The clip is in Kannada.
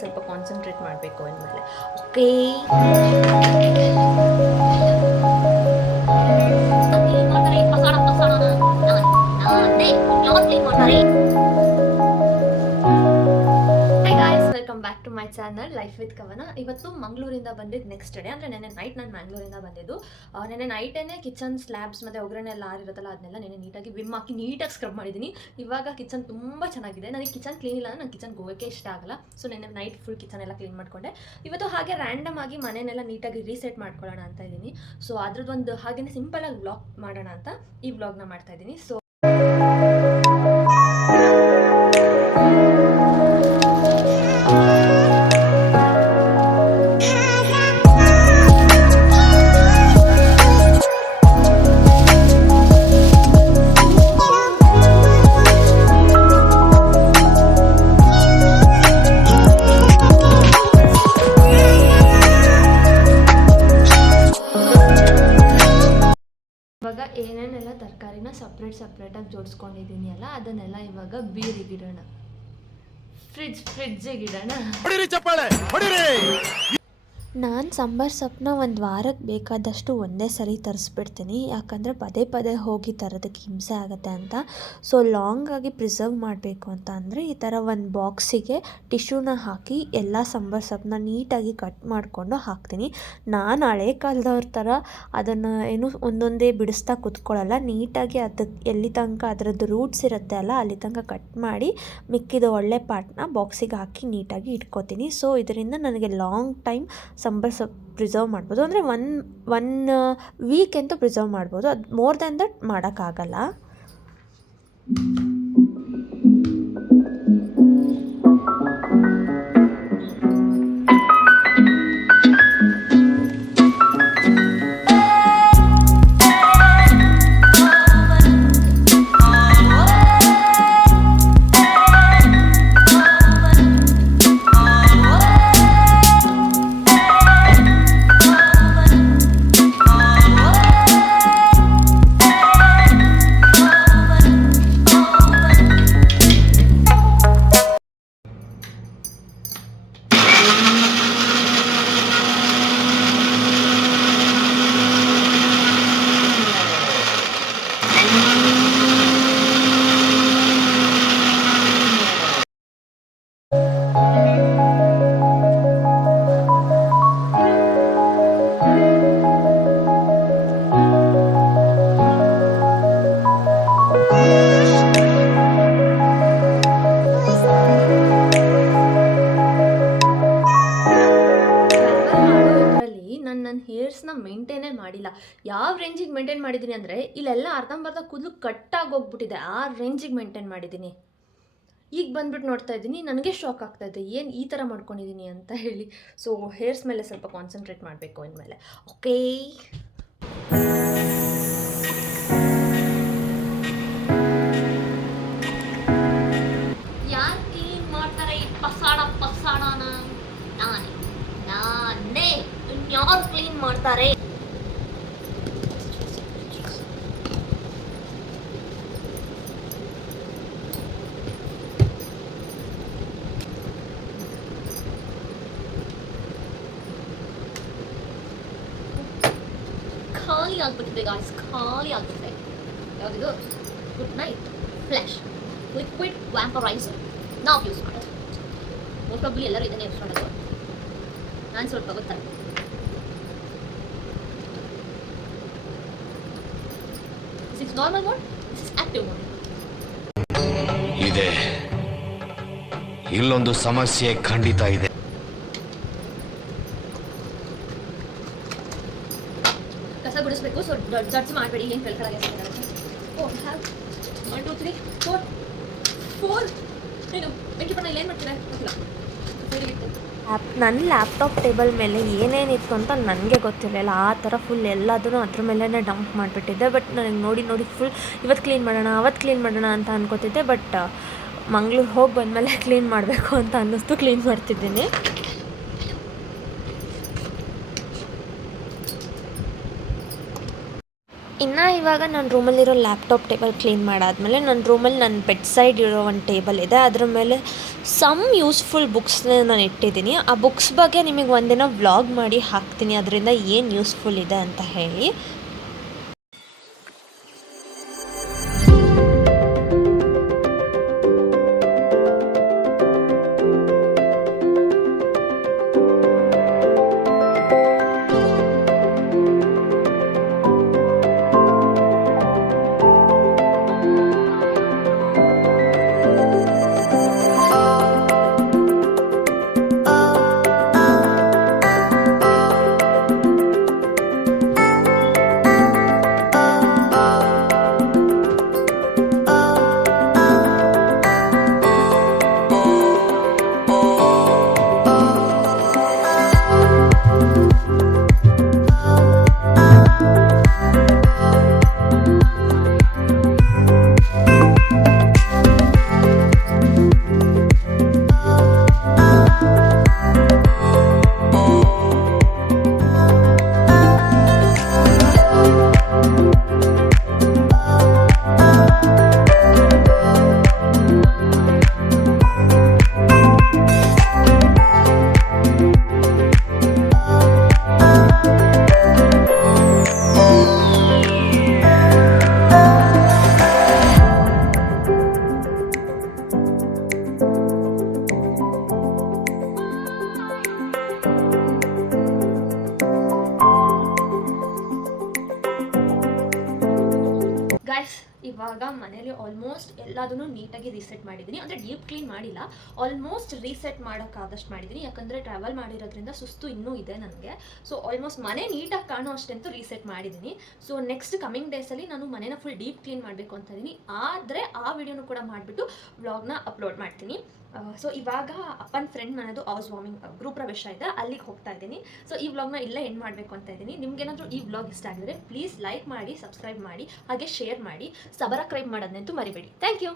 ಸ್ವಲ್ಪ ಕಾನ್ಸಂಟ್ರೇಟ್ ಮಾಡಬೇಕು ಅಂದಮೇಲೆ okay. Welcome back to my channel life with Kavana. ಇವತ್ತು ಮಂಗಳೂರಿಂದ ಬಂದಿದ್ದು ನೆಕ್ಸ್ಟ್ ಡೇ, ಅಂದರೆ ನೆನ್ನೆ ನೈಟ್ ನಾನು ಮ್ಯಾಂಗ್ಳೂರಿಂದ ಬಂದಿದ್ದು. ನೆನ್ನೆ ನೈಟೇನೆ ಕಿಚನ್ ಸ್ಲ್ಯಾಬ್ಸ್ ಮತ್ತು ಒಗ್ಗರಣೆ ಎಲ್ಲ ಆರಿರುತ್ತಲ್ಲ ಅದನ್ನೆಲ್ಲ ನೆನ್ನೆ ನೀಟಾಗಿ ವಿಮ್ ಹಾಕಿ ನೀಟಾಗಿ ಸ್ಕ್ರಬ್ ಮಾಡಿದ್ದೀನಿ. ಇವಾಗ ಕಿಚನ್ ತುಂಬ ಚೆನ್ನಾಗಿದೆ. ನನಗೆ ಕಿಚನ್ ಕ್ಲೀನ್ ಇಲ್ಲ ಅಂದರೆ ನಂಗೆ ಕಿಚನ್ಗೆ ಹೋಗೋಕ್ಕೆ ಇಷ್ಟ ಆಗಲ್ಲ. ಸೊ ನೆನ್ನೆ ನೈಟ್ ಫುಲ್ ಕಿಚನ್ ಎಲ್ಲ ಕ್ಲೀನ್ ಮಾಡಿಕೊಂಡೆ. ಇವತ್ತು ಹಾಗೆ ರ್ಯಾಂಡಮ್ ಆಗಿ ಮನೆಯೆಲ್ಲ ನೀಟಾಗಿ ರೀಸೆಟ್ ಮಾಡ್ಕೊಳ್ಳೋಣ ಅಂತ ಇದ್ದೀನಿ. ಸೊ ಅದ್ರದ್ದೊಂದು ಹಾಗೆಯೇ ಸಿಂಪಲಾಗಿ ವ್ಲಾಗ್ ಮಾಡೋಣ ಅಂತ ಈ ವ್ಲಾಗ್ನ ಮಾಡ್ತಾ ಇದ್ದೀನಿ. ಸೊ ಇವಾಗ ಏನೇನೆಲ್ಲ ತರಕಾರಿನ ಸಪ್ರೇಟಾಗಿ ಜೋಡಿಸ್ಕೊಂಡಿದ್ದೀನಿ ಅಲ್ಲ, ಅದನ್ನೆಲ್ಲ ಇವಾಗ ಬೀರಿಗಿಡೋಣ, ಫ್ರಿಡ್ಜಿಗಿಡೋಣ. ನಾನು ಸಾಂಬಾರು ಸೊಪ್ಪನ್ನ ಒಂದು ವಾರಕ್ಕೆ ಬೇಕಾದಷ್ಟು ಒಂದೇ ಸರಿ ತರಿಸ್ಬಿಡ್ತೀನಿ, ಯಾಕಂದರೆ ಪದೇ ಪದೇ ಹೋಗಿ ತರೋದಕ್ಕೆ ಹಿಂಸೆ ಆಗುತ್ತೆ ಅಂತ. ಸೊ ಲಾಂಗಾಗಿ ಪ್ರಿಸರ್ವ್ ಮಾಡಬೇಕು ಅಂತ ಅಂದರೆ ಈ ಥರ ಒಂದು ಬಾಕ್ಸಿಗೆ ಟಿಶ್ಯೂನ ಹಾಕಿ ಎಲ್ಲ ಸಾಂಬಾರು ಸೊಪ್ಪನ್ನ ನೀಟಾಗಿ ಕಟ್ ಮಾಡಿಕೊಂಡು ಹಾಕ್ತೀನಿ. ನಾನು ಹಳೆ ಕಾಲದವ್ರ ಥರ ಅದನ್ನು ಏನು ಒಂದೊಂದೇ ಬಿಡಿಸ್ತಾ ಕೂತ್ಕೊಳ್ಳಲ್ಲ. ನೀಟಾಗಿ ಅದಕ್ಕೆ ಎಲ್ಲಿ ತನಕ ಅದರದ್ದು ರೂಟ್ಸ್ ಇರುತ್ತೆ ಅಲ್ಲ ಅಲ್ಲಿ ತನಕ ಕಟ್ ಮಾಡಿ ಮಿಕ್ಕಿದ ಒಳ್ಳೆ ಪಾರ್ಟ್ನ ಬಾಕ್ಸಿಗೆ ಹಾಕಿ ನೀಟಾಗಿ ಇಟ್ಕೋತೀನಿ. ಸೊ ಇದರಿಂದ ನನಗೆ ಲಾಂಗ್ ಟೈಮ್ ಸಾಂಬಾರು ಸೊಪ್ಪು ಪ್ರಿಸರ್ವ್ ಮಾಡ್ಬೋದು. ಅಂದರೆ ಒನ್ ವೀಕ್ ಅಂತೂ ಪ್ರಿಸರ್ವ್ ಮಾಡ್ಬೋದು, ಅದು ಮೋರ್ ದ್ಯಾನ್ ದಟ್ ಮಾಡೋಕ್ಕಾಗಲ್ಲ. ನನ್ನ ಹೇರ್ಸ್ನ ಮೇಂಟೈನೇ ಮಾಡಿಲ್ಲ. ಯಾವ ರೇಂಜಿಗೆ ಮೇಂಟೈನ್ ಮಾಡಿದ್ದೀನಿ ಅಂದರೆ ಇಲ್ಲೆಲ್ಲ ಅರ್ಧಂಬರ್ಧ ಕೂದಲು ಕಟ್ಟಾಗಿ ಹೋಗ್ಬಿಟ್ಟಿದೆ, ಆ ರೇಂಜಿಗೆ ಮೇಂಟೈನ್ ಮಾಡಿದ್ದೀನಿ. ಈಗ ಬಂದ್ಬಿಟ್ಟು ನೋಡ್ತಾ ಇದ್ದೀನಿ, ನನಗೆ ಶಾಕ್ ಆಗ್ತಾಯಿದೆ ಏನು ಈ ಥರ ಮಾಡ್ಕೊಂಡಿದ್ದೀನಿ ಅಂತ ಹೇಳಿ. ಸೊ ಹೇರ್ಸ್ ಮೇಲೆ ಸ್ವಲ್ಪ ಕಾನ್ಸಂಟ್ರೇಟ್ ಮಾಡಬೇಕು ಅಂದಮೇಲೆ ಓಕೆ. ಯಾರು ಕ್ಲೀನ್ ಮಾಡ್ತಾರೆ ಈ ಪಸಾಡನ? ನಾನೇ. ಯಾರು ಕ್ಲೀನ್ ಮಾಡ್ತಾರೆ? ಖಾಲಿ ಆಗ್ಬಿಟ್ಟಿದೆ ಗಾಯ್ಸ್, ಖಾಲಿ ಆಗ್ಬಿಟ್ಟಿದೆ. ಯಾವುದಿದು? ಗುಡ್ ನೈಟ್ ಫ್ಲಾಶ್ ಲಿಕ್ವಿಡ್ ವ್ಯಾಂಪರೈಸರ್ ನಾವು ಯೂಸ್ ಮಾಡೋದು. ಮೋಸ್ಟ್ ಪ್ರಾಬಬ್ಲಿ ಎಲ್ಲರೂ ಇದನ್ನೇ ಯೂಸ್ ಮಾಡೋದು. ನಾನು ಸ್ವಲ್ಪ ಗೊತ್ತಲ್ಲ. This is normal mode, this is active mode. ಇದೆ ಇಲ್ಲೊಂದು ಸಮಸ್ಯೆ ಖಂಡಿತ ಇದೆ. ಕಸ ಗುಡಿಸ್ಬೇಕು, ಸೊ ಜಡ್ಜ್ ಮಾಡಬೇಡಿ ಏನು ಕೆಳಗಡೆ. ಓ ಹ್ಯಾವ್ 1 2 3 4 ಏನು ಬೆಂಕಿಪಣ್ಣ ಇಲ್ಲಿ ಏನು ಮಾಡ್ತೀರಾ ಗೊತ್ತಿಲ್ಲ. ನನ್ನ ಲ್ಯಾಪ್ಟಾಪ್ ಟೇಬಲ್ ಮೇಲೆ ಏನೇನಿತ್ತು ಅಂತ ನನಗೆ ಗೊತ್ತಿರಲಿಲ್ಲ. ಆ ಥರ ಫುಲ್ ಎಲ್ಲದೂ ಅದ್ರ ಮೇಲೇ ಡಂಪ್ ಮಾಡಿಬಿಟ್ಟಿದ್ದೆ. ಬಟ್ ನನಗೆ ನೋಡಿ ಫುಲ್ ಇವತ್ತು ಕ್ಲೀನ್ ಮಾಡೋಣ ಅವತ್ತು ಕ್ಲೀನ್ ಮಾಡೋಣ ಅಂತ ಅನ್ಕೋತಿದ್ದೆ. ಬಟ್ ಮಂಗ್ಳೂರು ಹೋಗಿ ಬಂದಮೇಲೆ ಕ್ಲೀನ್ ಮಾಡಬೇಕು ಅಂತ ಅನ್ನಿಸ್ತು, ಕ್ಲೀನ್ ಮಾಡ್ತಿದ್ದೀನಿ. ಇನ್ನು ಇವಾಗ ನನ್ನ ರೂಮಲ್ಲಿರೋ ಲ್ಯಾಪ್ಟಾಪ್ ಟೇಬಲ್ ಕ್ಲೀನ್ ಮಾಡಾದಮೇಲೆ ನನ್ನ ರೂಮಲ್ಲಿ ನನ್ನ ಬೆಡ್ ಸೈಡ್ ಇರೋ ಒಂದು ಟೇಬಲ್ ಇದೆ. ಅದ್ರ ಮೇಲೆ ಸಮ್ ಯೂಸ್ಫುಲ್ ಬುಕ್ಸ್ನ ನಾನು ಇಟ್ಟಿದ್ದೀನಿ. ಆ ಬುಕ್ಸ್ ಬಗ್ಗೆ ನಿಮಗೆ ಒಂದಿನ ವ್ಲಾಗ್ ಮಾಡಿ ಹಾಕ್ತೀನಿ, ಅದರಿಂದ ಏನು ಯೂಸ್ಫುಲ್ ಇದೆ ಅಂತ ಹೇಳಿ. ಗೈಸ್, ಇವಾಗ ಮನೇಲಿ ಆಲ್ಮೋಸ್ಟ್ ಎಲ್ಲದನ್ನು ನೀಟಾಗಿ ರೀಸೆಟ್ ಮಾಡಿದ್ದೀನಿ. ಅಂದರೆ ಡೀಪ್ ಕ್ಲೀನ್ ಮಾಡಿಲ್ಲ, ಆಲ್ಮೋಸ್ಟ್ ರೀಸೆಟ್ ಮಾಡೋಕ್ಕಾದಷ್ಟು ಮಾಡಿದ್ದೀನಿ. ಯಾಕಂದರೆ ಟ್ರಾವೆಲ್ ಮಾಡಿರೋದ್ರಿಂದ ಸುಸ್ತು ಇನ್ನೂ ಇದೆ ನನಗೆ. ಸೊ ಆಲ್ಮೋಸ್ಟ್ ಮನೆ ನೀಟಾಗಿ ಕಾಣೋ ಅಷ್ಟಂತೂ ರೀಸೆಟ್ ಮಾಡಿದ್ದೀನಿ. ಸೊ ನೆಕ್ಸ್ಟ್ ಕಮಿಂಗ್ ಡೇಸಲ್ಲಿ ನಾನು ಮನೇನ ಫುಲ್ ಡೀಪ್ ಕ್ಲೀನ್ ಮಾಡಬೇಕು ಅಂತ ಇದ್ದೀನಿ. ಆದರೆ ಆ ವಿಡಿಯೋನು ಕೂಡ ಮಾಡಿಬಿಟ್ಟು ವ್ಲಾಗ್ನ ಅಪ್ಲೋಡ್ ಮಾಡ್ತೀನಿ. ಸೊ ಇವಾಗ ಅಪ್ಪನ ಫ್ರೆಂಡ್ ಮನೆದು ಹೌಸ್ ವಾರ್ಮಿಂಗ್ ಗೃಹ ಪ್ರವೇಶ ಇದೆ, ಅಲ್ಲಿಗೆ ಹೋಗ್ತಾ ಇದ್ದೀನಿ. ಸೊ ಈ ವ್ಲಾಗ್ನ ಇಲ್ಲೇ ಎಂಡ್ ಮಾಡಬೇಕು ಅಂತ ಇದ್ದೀನಿ. ನಿಮ್ಗೇನಾದರೂ ಈ ವ್ಲಾಗ್ ಇಷ್ಟ ಆಗಿದ್ರೆ ಪ್ಲೀಸ್ ಲೈಕ್ ಮಾಡಿ, ಸಬ್ಸ್ಕ್ರೈಬ್ ಮಾಡಿ, ಹಾಗೆ ಶೇರ್ ಮಾಡಿ, ಸಬ್ಸ್ಕ್ರೈಬ್ ಮಾಡೋದನ್ನಂತೂ ಮರಿಬೇಡಿ. Thank you.